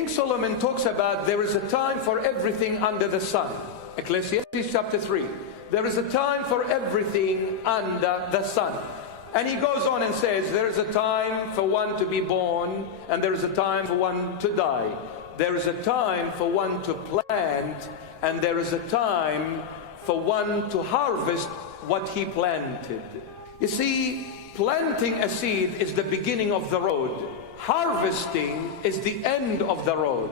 King Solomon talks about there is a time for everything under the sun. Ecclesiastes chapter 3. There is a time for everything under the sun. And he goes on and says, there is a time for one to be born, and there is a time for one to die. There is a time for one to plant, and there is a time for one to harvest what he planted. You see, planting a seed is the beginning of the road. Harvesting is the end of the road.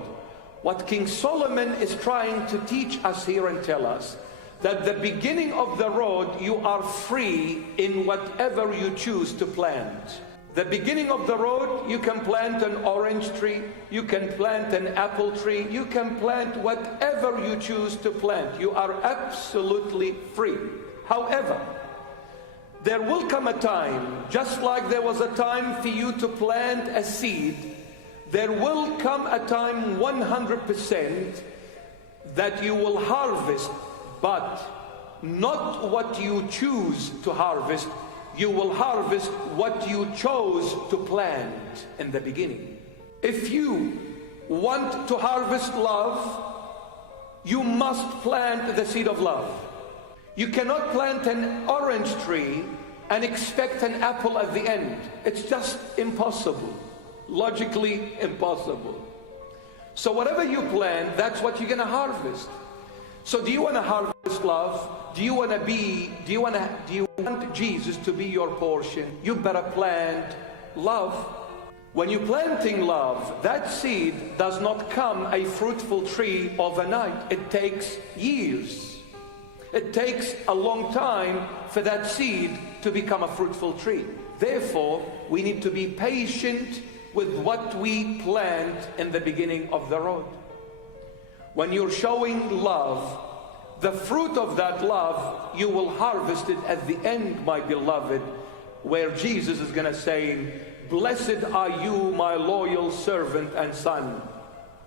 What King Solomon is trying to teach us here and tell us, that the beginning of the road, you are free in whatever you choose to plant. The beginning of the road, you can plant an orange tree, you can plant an apple tree, you can plant whatever you choose to plant. You are absolutely free. However, there will come a time, just like there was a time for you to plant a seed, there will come a time 100% that you will harvest, but not what you choose to harvest. You will harvest what you chose to plant in the beginning. If you want to harvest love, you must plant the seed of love. You cannot plant an orange tree and expect an apple at the end. It's just impossible. Logically impossible. So whatever you plant, that's what you're going to harvest. So do you want to harvest love? Do you want Jesus to be your portion? You better plant love. When you're planting love, that seed does not come a fruitful tree overnight. It takes years. It takes a long time for that seed to become a fruitful tree. Therefore, we need to be patient with what we plant in the beginning of the road. When you're showing love, the fruit of that love, you will harvest it at the end, my beloved, where Jesus is going to say, "Blessed are you, my loyal servant and son.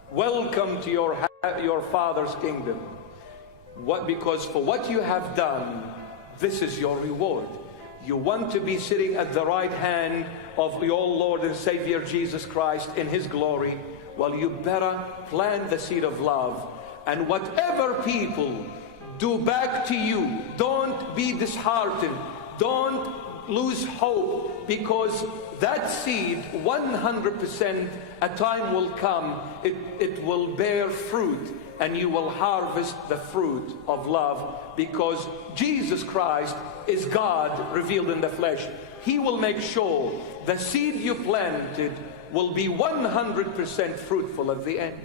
Welcome to your Father's kingdom." Because for what you have done, this is your reward. You want to be sitting at the right hand of your Lord and Savior Jesus Christ in His glory. Well, you better plant the seed of love. And whatever people do back to you, don't be disheartened. Don't lose hope, because that seed, 100%, a time will come, it will bear fruit, and you will harvest the fruit of love, because Jesus Christ is God revealed in the flesh. He will make sure the seed you planted will be 100% fruitful at the end.